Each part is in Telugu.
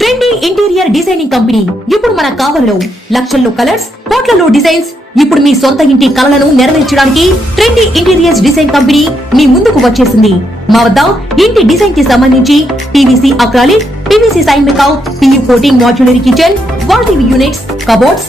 Trendy interior designing company. ఇప్పుడు మన కావలిలో లక్షల్లో కలర్స్ కోట్లలో డిజైన్స్. ఇప్పుడు మీ సొంత ఇంటి కలలను నెరవేర్చడానికి ట్రెండీ ఇంటీరియర్స్ డిజైన్ కంపెనీ మీ ముందుకు వచ్చేసింది. మా వద్ద ఇంటి డిజైన్కి సంబంధించి PVC acrylic PVC sign మేకౌ PU coating modular kitchen wall TV units cupboards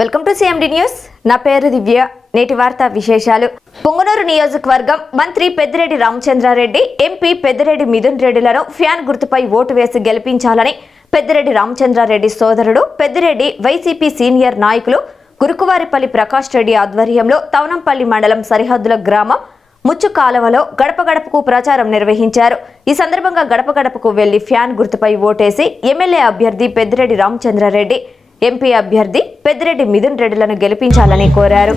Welcome to CMD news నా పేరు దివ్య. నేటి వార్తా విశేషాలు. పొంగనూరు నియోజకవర్గం మంత్రి పెద్దిరెడ్డి రామచంద్రారెడ్డి ఎంపీ పెద్దిరెడ్డి మిథున్ రెడ్డిలను ఫ్యాన్ గుర్తుపై ఓటు వేసి గెలిపించాలని పెద్దిరెడ్డి రామచంద్రారెడ్డి సోదరుడు పెద్దిరెడ్డి వైసీపీ సీనియర్ నాయకులు గురుకువారిపల్లి ప్రకాష్ రెడ్డి ఆధ్వర్యంలో తవనంపల్లి మండలం సరిహద్దుల గ్రామం ముచ్చు కాలవలో గడప గడపకు ప్రచారం నిర్వహించారు. ఈ సందర్భంగా గడప గడపకు వెళ్ళి ఫ్యాన్ గుర్తుపై ఓటేసి ఎమ్మెల్యే అభ్యర్థి పెద్దిరెడ్డి రామచంద్రారెడ్డి ఎంపీ అభ్యర్థి పెద్దిరెడ్డి మిథున్ రెడ్డిలను గెలిపించాలని కోరారు.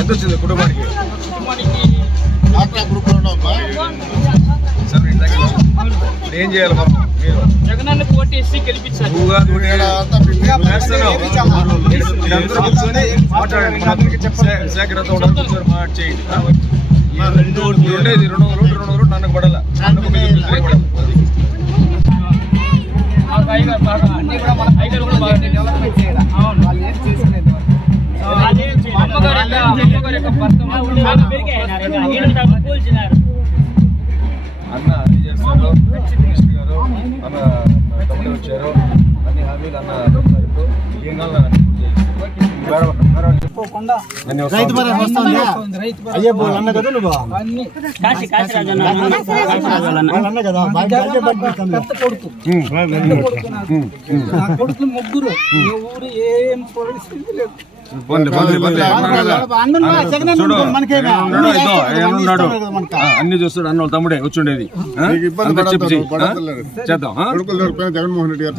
ఎంత వచ్చింది కుటుంబానికి ఏం చేయాలి మనం జగనన్నకు ఓటేసి గెలిపించాలి. రెండు ఈ ఉండేది. రెండు వందలు రెండు వందలు నన్నకు పడాల అమ్మగారు యొక్క భర్త గారు అన్న వచ్చారు అన్ని హామీలు అన్న కొడుకులు ముగ్గురు. ఎవరు ఏం పరిస్థితి లేదు. అన్న చేస్తాడు, అన్ని తమ్ముడే వచ్చుండేది. చేద్దాం జగన్మోహన్ రెడ్డి గారు.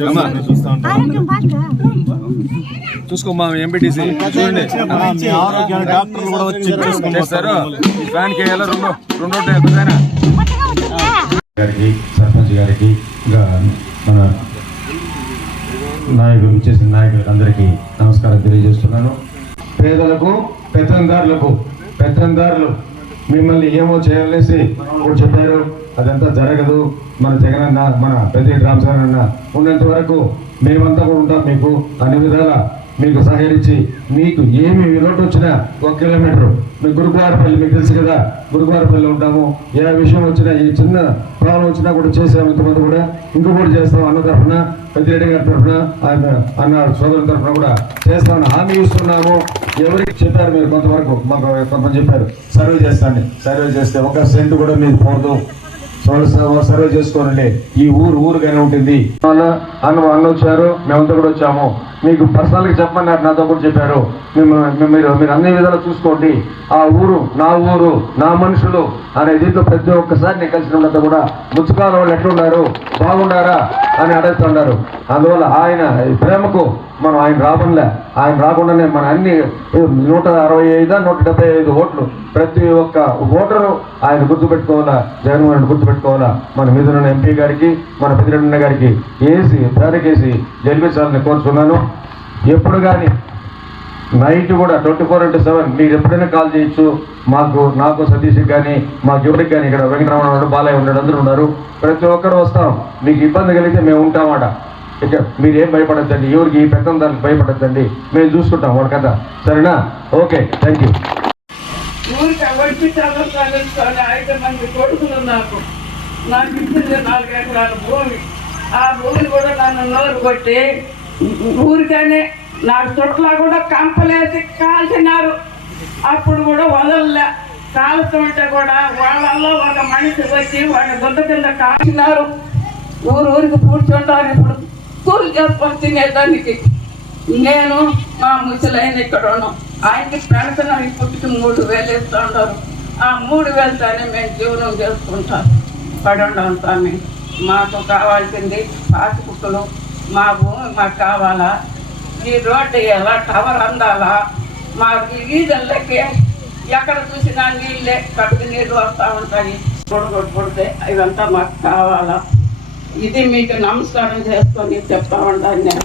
చూసుకోమ్మా ఎంపీటీసీ చూడండి. చేస్తారు. ఫ్యాన్? కేయాలి రెండు గారికి సర్పంచ్ గారికి ఇంకా మన నాయకులు చేసిన నాయకులకు అందరికీ నమస్కారం తెలియజేస్తున్నాను. పేదలకు పెత్తందారులకు పెత్తందారులు మిమ్మల్ని ఏమో చేయాలనేసి ఇప్పుడు చెప్పారు. అదంతా జరగదు. మన జగనన్న మన పెద్ద రామచంద్ర అన్న ఉన్నంత వరకు మేమంతా కూడా ఉంటాం మీకు. అన్ని విధాలా మీకు సహకరించి మీకు ఏమి లోటు వచ్చినా ఒక కిలోమీటర్ మేము గురుకువారపల్లి మీకు తెలుసు కదా గురుకువారపల్లి ఉంటాము. ఏ విషయం వచ్చినా ఏ చిన్న ప్రాబ్లం వచ్చినా కూడా చేసాము ఇంతమంది కూడా. ఇంకొకటి చేస్తాం అన్న తరఫున పెద్దిరెడ్డి గారి తరఫున ఆయన అన్న సోదరుల తరఫున కూడా చేస్తామని హామీ ఇస్తున్నాము. ఎవరికి చెప్పారు మీరు? కొంతవరకు మాకు కొంతమంది చెప్పారు. సర్వే చేస్తాండి. సర్వే చేస్తే ఒక సెంట్ కూడా మీరు పోదు. సర్వే సర్వే చేసుకోనండి. ఈ ఊరు ఊరుగానే ఉంటుంది. అన్న అన్న వచ్చారు. మేమంతా కూడా వచ్చాము. మీకు పర్సనల్గా చెప్పమన్నారు నాతో కూడా చెప్పారు. మిమ్మల్ని మీరు మీరు అన్ని విధాలు చూసుకోండి. ఆ ఊరు నా ఊరు నా మనుషులు అనే దీంతో ప్రతి ఒక్కసారి నేను కలిసినంత కూడా ముచ్చుకాల వాళ్ళు ఎట్లున్నారు? బాగున్నారా? అని అడుగుతున్నారు అందువల్ల ఆయన ప్రేమకు మనం ఆయన రాకుండా ఆయన రాకుండానే మన అన్ని నూట అరవై ఐదు నూట డెబ్బై ఐదు ఓట్లు ప్రతి ఒక్క ఓటరు ఆయన గుర్తుపెట్టుకోవాలా జగన్మోహన్ రెడ్డి గుర్తుపెట్టుకోవాలా మన మీద ఎంపీ గారికి మన పెద్దిరెడ్డి గారికి వేసి పేదకేసి గెలిపించాలని కోరుతున్నాను ఎప్పుడు కానీ నైట్ కూడా ట్వంటీ ఫోర్ ఇంటూ సెవెన్ మీరు ఎప్పుడైనా కాల్ చేయొచ్చు. మాకు నాకు సతీష్ కానీ మా ఎవరికి కానీ ఇక్కడ వెంకటరమణ ఉన్నాడు బాలయ్య ఉన్నాడు అందరూ ఉన్నారు. ప్రతి ఒక్కరు వస్తాం. మీకు ఇబ్బంది కలిగితే మేము ఉంటామాట మీరు ఏం భయపడద్దండి ఎవరికి ఈ పెద్ద దానికి భయపడద్దండి. మేము చూసుకుంటాం వాడి కదా సరేనా? Okay thank you. ఊరికి వచ్చి చదువుతాను ఐదు మంది కొడుకులు నాకు నాకు ఇచ్చింది నాలుగు ఎకరాల భూమి. ఆ భూమిని కూడా నన్ను నోరు కొట్టి ఊరికనే నాకు చుట్ల కూడా కంపలేసి కాల్చినారు. అప్పుడు కూడా వదలలే. కాల్చుంటే కూడా వాళ్ళల్లో ఒక మనిషి వచ్చి వాళ్ళ గుంత కింద కాల్చినారు. ఊరు ఊరికి కూర్చుంటారు ఇప్పుడు. స్కూల్ చేసుకొని తినేదానికి నేను మా ముసలైన ఇక్కడ ఉన్నాం. ఆయనకి పెన్షన్ ఇప్పటికి మూడు వేలు ఇస్తూ ఉంటారు ఆ మూడు వేలతోనే మేము జీవనం చేసుకుంటాం. పడి ఉండం స్వామి. మాకు కావాల్సింది పాసుపుక్కులు మా భూమి మాకు కావాలా? ఈ రోడ్డు ఎలా? టవర్ అందాలా? మాకు ఈ వీధులకి ఎక్కడ చూసినా నీళ్ళే కడుపు నీళ్ళు వస్తూ ఉంటాయి. పొడుగు పొడితే ఇవంతా మాకు కావాలా? ఇది మీకు నమస్కారం చేసుకొని చెప్తా ఉంటాను నేను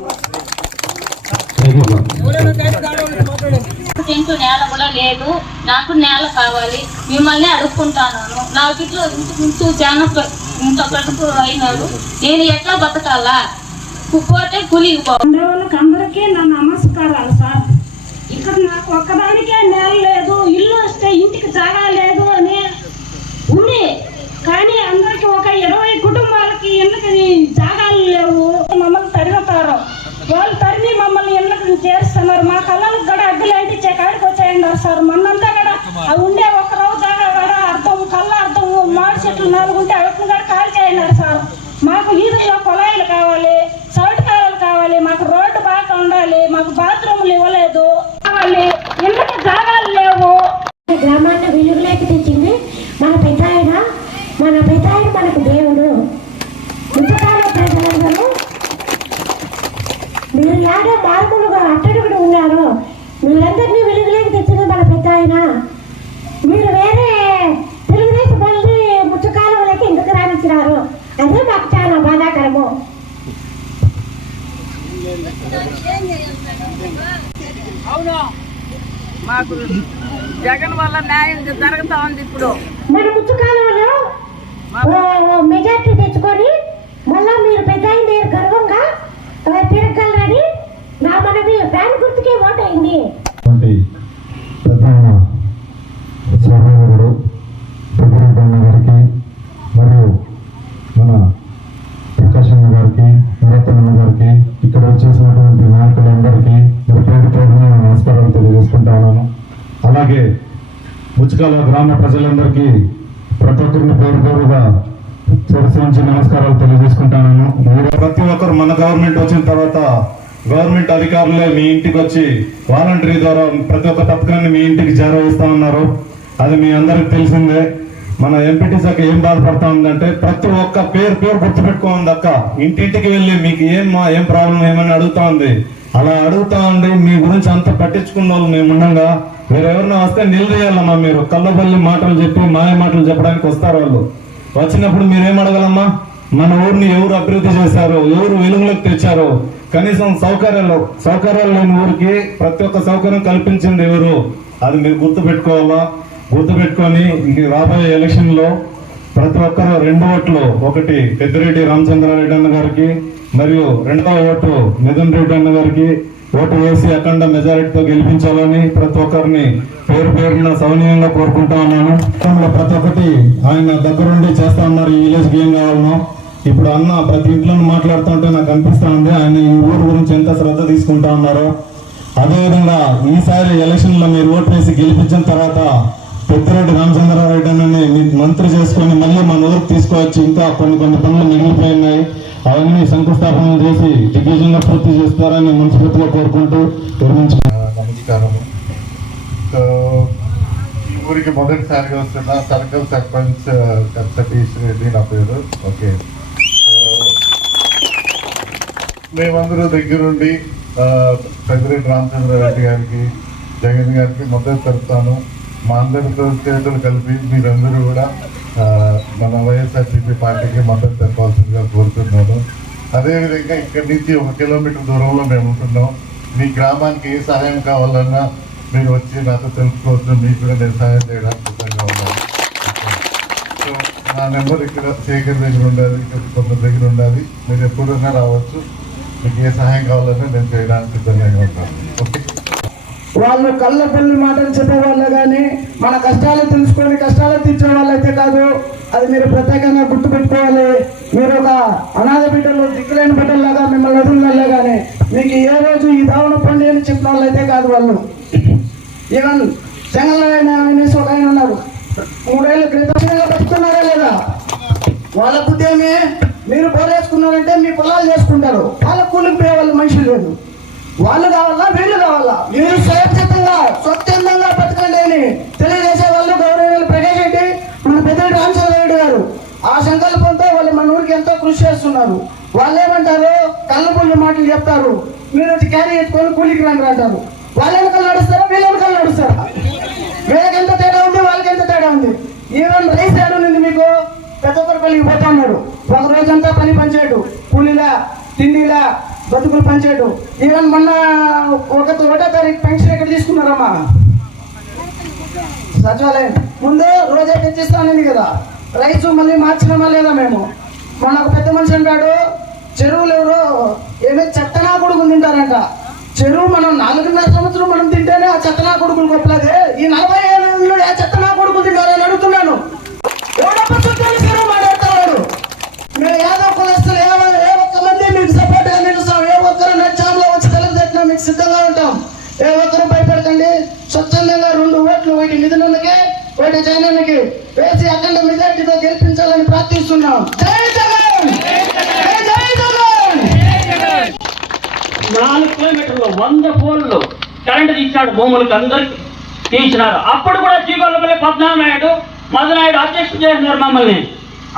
నేల కూడా లేదు. నాకు నేల కావాలి. మిమ్మల్ని అడుక్కుంటాను. నాకు ఇట్లా ఇంచు చాలా ఇంత కడుపు అయినారు. నేను ఎట్లా బతకాలా? పో వాళ్ళకి అందరికీ నా నమస్కారాలు సార్. ఇక్కడ నాకు ఒక్కదానికే నేల లేదు. ఇల్లు వస్తే ఇంటికి జాగా లేదు అని ఉంది. కానీ అందరికి ఒక ఇరవై కుటుంబాలకి ఇళ్ళకి జాగాలు లేవు మమ్మల్ని తరుగుతారు వాళ్ళు తరిమి మమ్మల్ని ఇళ్ళకి చేస్తున్నారు మా కళ్ళలకు కూడా అడ్డులు అంటించే కాడికి వచ్చాయంటారు సార్ మొన్నంతా కూడా ఆ ఉండే ఒక రోజు జాగా కూడా అర్థం కళ్ళ అర్థం మాడి చెట్లు నాలుగు ఉంటే అవిటిని కూడా కాల్ చేయన్నారు సార్ మాకు వీధుల్లో కుళాయిలు కావాలి సౌటి కాలాలు కావాలి మాకు రోడ్డు బాగా ఉండాలి మాకు బాత్రూములు ఇవ్వలేదు కావాలి ఇళ్ళకి జాగాలు లేవు గ్రామాన్ని వెలుగులోకి తెచ్చింది మన పెద్దాయన మన పెద్దాయన మనకు దేవుడు ఇంతకాల ప్రజలందరూ మీరు యాడో మార్పులుగా అట్టడుగుడు ఉన్నారు మీరందరినీ వెలుగులోకి తెచ్చింది మన పెద్దాయన మీరు వేరే తెలుగుదేశం మళ్ళీ ముచ్చుకాలంలోకి ఎందుకు రానిచ్చినారు అదే మాకు చాలా బాధాకరము మాకు జగన్ వల్ల న్యాయం జరుగుతా ఉంది ఇప్పుడు. మన ముచ్చుకాలంలో మెజార్టీ తెచ్చుకొని మళ్ళా మీరు పెద్ద గర్వంగా తిరగలరని నా మనవి ఫ్యాన్ గుర్తుకే ఓట్ గల గ్రామ ప్రజలందరికీ ప్రతి ఒక్కరిని పేరు పేరుగా శిరస్సు నుంచి నమస్కారాలు తెలియజేసుకుంటాను. మీరు ప్రతి ఒక్కరు మన గవర్నమెంట్ వచ్చిన తర్వాత గవర్నమెంట్ అధికారులే మీ ఇంటికి వచ్చి వాలంటరీ ద్వారా ప్రతి ఒక్క పథకాన్ని మీ ఇంటికి చేరవేస్తా ఉన్నారు. అది మీ అందరికి తెలిసిందే. మన ఎంపీటీ శాఖ ఏం బాధపడతా ఉందంటే ప్రతి ఒక్క పేరు పేరు గుర్తుపెట్టుకోండి అక్క. ఇంటింటికి వెళ్ళి మీకు ఏం మా ఏం ప్రాబ్లం ఏమని అడుగుతా ఉంది. అలా అడుగుతా ఉండి మీ గురించి అంత పట్టించుకున్న వాళ్ళు మేము ఉండగా మీరు ఎవరినో వస్తే నిలదీయాలమ్మా మీరు. కళ్ళబల్లి మాటలు చెప్పి మాయ మాటలు చెప్పడానికి వస్తారు వాళ్ళు. వచ్చినప్పుడు మీరేం ఏమడగలమ్మా మన ఊరిని ఎవరు అభివృద్ధి చేశారు? ఎవరు వెలుగులోకి తెచ్చారు? కనీసం సౌకర్యాలు సౌకర్యాలు లేని ఊరికి ప్రతి ఒక్క సౌకర్యం కల్పించింది ఎవరు? అది మీరు గుర్తు పెట్టుకోవాలా గుర్తు పెట్టుకొని రాబోయే ఎలక్షన్లో ప్రతి ఒక్కరు రెండు ఓట్లు. ఒకటి పెద్దిరెడ్డి రామచంద్రారెడ్డి అన్న గారికి మరియు రెండవ ఓటు మిథున్ రెడ్డి అన్న గారికి ఓటు వేసి అఖండ మెజారిటీతో గెలిపించాలని ప్రతి ఒక్కరిని పేరు పేరున సౌనీయంగా కోరుకుంటా ఉన్నాను. ప్రతి ఒక్కటి ఆయన దగ్గరుండి చేస్తా ఉన్నారు. ఈ విలేజ్ గేమ్ కావాలనో. ఇప్పుడు అన్న ప్రతి ఇంట్లో మాట్లాడుతుంటే నాకు అనిపిస్తా ఉంది. ఆయన ఈ ఊరు గురించి ఎంత శ్రద్ధ తీసుకుంటా ఉన్నారో. అదేవిధంగా ఈసారి ఎలక్షన్లో మీరు ఓటు వేసి గెలిపించిన తర్వాత పెద్దిరెడ్డి రామచంద్రారెడ్డి అని మంత్రి చేసుకొని మళ్ళీ మన ఊరికి తీసుకువచ్చి ఇంకా కొన్ని కొన్ని పనులు మిగిలిపోయినాయి అవన్నీ శంకుస్థాపన చేసి దిగ్గజంగా పూర్తి చేస్తారని మున్సిపల్గా కోరుకుంటూ విరమించు నమస్కారము. సో ఈ ఊరికి మొదటిసారిగా వస్తున్న సర్కల్ సర్పంచ్ సతీష్ రెడ్డి నా పేరు. ఓకే. సో మేమందరూ దగ్గరుండి ప్రెసిడెంట్ రామచంద్ర రెడ్డి గారికి జగన్ గారికి మద్దతు తెలుపుతాను మా అందరితో చేతులు కలిపి మీరందరూ కూడా మన వైఎస్ఆర్సీపీ పార్టీకి మద్దతు తెలపాల్సిందిగా కోరుతున్నాను. అదేవిధంగా ఇక్కడి నుంచి ఒక కిలోమీటర్ దూరంలో మేము ఉంటున్నాం. మీ గ్రామానికి ఏ సహాయం కావాలన్నా మీరు వచ్చి నాతో తెలుసుకోవచ్చు. మీకు కూడా నేను సహాయం చేయడానికి సిద్ధంగా ఉన్నాను. సో నా నెంబర్ ఇక్కడ శేఖర్ దగ్గర ఉండాలి ఇక్కడ దగ్గర ఉండాలి. మీరు ఎప్పుడైనా రావచ్చు. మీకు ఏ సహాయం కావాలన్నా నేను చేయడానికి సిద్ధంగా ఉంటాను. ఓకే? వాళ్ళు కళ్ళపల్లి మాటలు చెప్పే వాళ్ళే కానీ మన కష్టాలు తెలుసుకొని కష్టాలు అది మీరు ప్రత్యేకంగా గుర్తుపెట్టుకోవాలి. మీరు ఒక అనాథ బిడ్డలు దిక్కులేని బిడ్డల్లాగా మిమ్మల్ని వదిలినలే కానీ మీకు ఏ రోజు ఈ దావన పండి అని చెప్పిన వాళ్ళైతే కాదు వాళ్ళు. ఈవెన్ చెంగలైన అనేసి ఒక ఆయన ఉన్నారు. మూడేళ్ళ క్రితం బతుకున్నారా లేదా? వాళ్ళ బుద్ధి ఏమి? మీరు బోరేసుకున్నారంటే మీ పొలాలు చేసుకుంటారు. వాళ్ళ కూలిపోయే వాళ్ళ వాళ్ళు మనుషులు లేదు వాళ్ళు కావాలా వీళ్ళు కావాలా? మీరు స్వచ్ఛతంగా స్వచ్ఛందంగా బతకండి అని తెలియజేసే వాళ్ళు గౌరవ ప్రకాష్ రెడ్డి మన పెద్ద రామచంద్ర రెడ్డి గారు ఆ సంకల్పంతో వాళ్ళు మన ఊరికి ఎంతో కృషి చేస్తున్నారు. వాళ్ళు ఏమంటారు కళ్ళు మాటలు చెప్తారు. మీరు వచ్చి క్యారీ ఎత్తుకొని కూలికి రండి అంటారు. వాళ్ళ వెనకాల నడుస్తారా? వీళ్ళ వెనకాల నడుస్తారా? వీళ్ళకెంత తేడా ఉంది? వాళ్ళకి ఎంత తేడా ఉంది? ఈవెన్ రైస్ ఏడు ఉంది మీకు? పల్లికి పోతా ఉన్నాడు ఒక రోజంతా పని పనిచేయడు. కూలీలా తిండిలా బతుకులు పనిచేయడు. ఈవెన్ మొన్న ఒక ఒకటో తారీఖు పెన్షన్ ఎక్కడ తీసుకున్నారమ్మా? సచివాలయం. ముందు రోజే తెచ్చిస్తానని కదా. రైతు మళ్ళీ మార్చినామా లేదా మేము? మొన్న ఒక పెద్ద మనిషి అంటాడు చెరువులు ఎవరో ఏమే చెత్తనా కొడుకులు తింటారంట. చెరువు మనం నాలుగున్నర సంవత్సరం మనం తింటేనే ఆ చెత్తనా కొడుకులు గొప్పలదే ఈ నలభై ఏళ్ళలో ఏ చెత్తనా కొడుకులు తింటారని అడుగుతున్నాను. మాట్లాడతాడు మేము యాదవ్ కులస్తులు ఏ ఏ ఒక్క మంది మీకు సపోర్ట్ నిలుస్తాం. ఏ ఒక్కరు నచ్చాంలో వచ్చి కలుపు మీకు సిద్ధంగా ఉంటాం. ఏ ఒక్కరు భయపడకండి. స్వచ్ఛందంగా రెండు ఓట్లు వీటి నిధులకి వీటి జైనానికి వేసి అఖండ మెజార్టీతో గెలిపించాలని ప్రార్థిస్తున్నాం. నాలుగు కిలోమీటర్లు వంద పోల్లు కరెంట్ తీశాడు భూములకు అందరికి. తీసినారు అప్పుడు కూడా జీగోళ్ళపల్లి పద్మనాయుడు మదనాయుడు మధునాయుడు అధ్యక్షం చేసినారు మమ్మల్ని.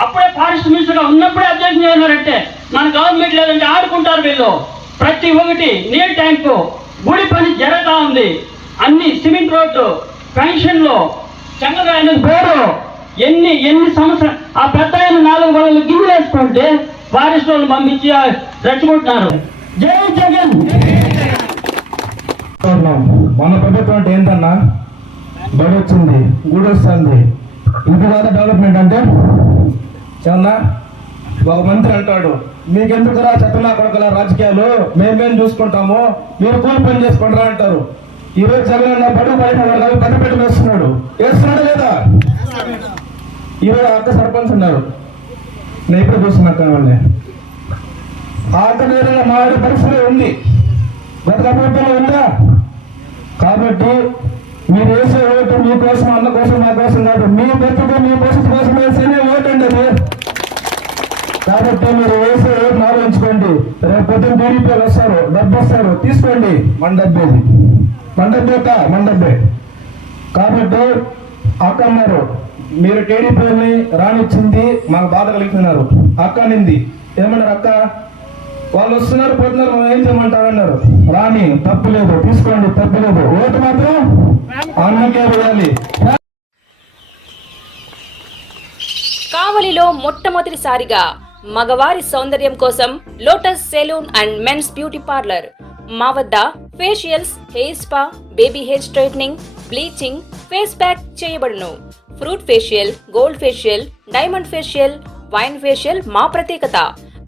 అప్పుడే ఫారెస్ట్ మినిస్టర్గా ఉన్నప్పుడే అధ్యక్షం చేసినారంటే మన గవర్నమెంట్ లేదంటే ఆడుకుంటారు వీళ్ళు. ప్రతి ఒక్కటి నీళ్ళ ట్యాంకు గుడి పని జరుగుతూ ఉంది. అన్ని సిమెంట్ రోడ్లు పెన్షన్లు చంద్రబాబు బోరు. ఎన్ని ఎన్ని సంవత్సరాలు ఆ పెద్ద ఆయన నాలుగు వాళ్ళు గిన్నెలు వేసుకుంటే ఫారెస్ట్ వాళ్ళు పంపించి ఆ రెచ్చగొట్టినారు జై జగన్! మన ప్రభుత్వం అంటే ఏంటన్నా? బడి వచ్చింది గుడి వస్తుంది ఇది కాదా డెవలప్మెంట్ అంటే? చాలా ఒక మంత్రి అంటాడు మీకెందుకురా చెప్పలా గల రాజకీయాలు? మేమేం చూసుకుంటాము? మీరు కూలి పని చేసుకుంటారా అంటారు. ఈరోజు జగన్ అన్న బడుగు బయట వాళ్ళు పని పెట్టి వేస్తున్నాడు. వేస్తున్నాడు లేదా? ఈరోజు అక్క సర్పంచ్ ఉన్నారు. నేను ఇప్పుడు చూస్తున్నా ఆర్థిక వాళ్ళని. ఆ మాడే పరిస్థితి ఉంది. గత ప్రభుత్వంలో ఉందా? కాబట్టి మీరు వేసే ఓటు మీకోసం అన్న కోసం మా కోసం కాదు. మీ బతుకు మీ భవిష్యత్తు కోసం వేసేనే ఓటు అండి అది. కాబట్టి మీరు వేసే ఓటు ఆలోచించుకోండి రేపు పొద్దున్న టీడీపీ వస్తారు డబ్బు వస్తారు తీసుకోండి. మన డబ్బేది మన డబ్బే అక్క మన డబ్బే. కాబట్టి అక్క అన్నారు మీరు టీడీపీని రానిచ్చింది మాకు బాధ కలిగిస్తున్నారు. అక్క నింది ఏమన్నారు అక్క? వాళ్ళు వస్తున్నారు పోతున్నారు మనం ఏం చేయమంటారు అన్నారు రాని తప్పు లేదు తీసుకోండి తప్పు లేదు. ఓటు మాత్రం అన్నకే వేయాలి. కావలిలో మొట్టమొదటిసారిగా మగవారి సౌందర్యం కోసం lotus salon and men's beauty parlour. మా వద్ద facials hair spa baby hair straightening bleaching face pack చేయబడును. Fruit facial gold facial diamond facial wine facial మా ప్రత్యేకత.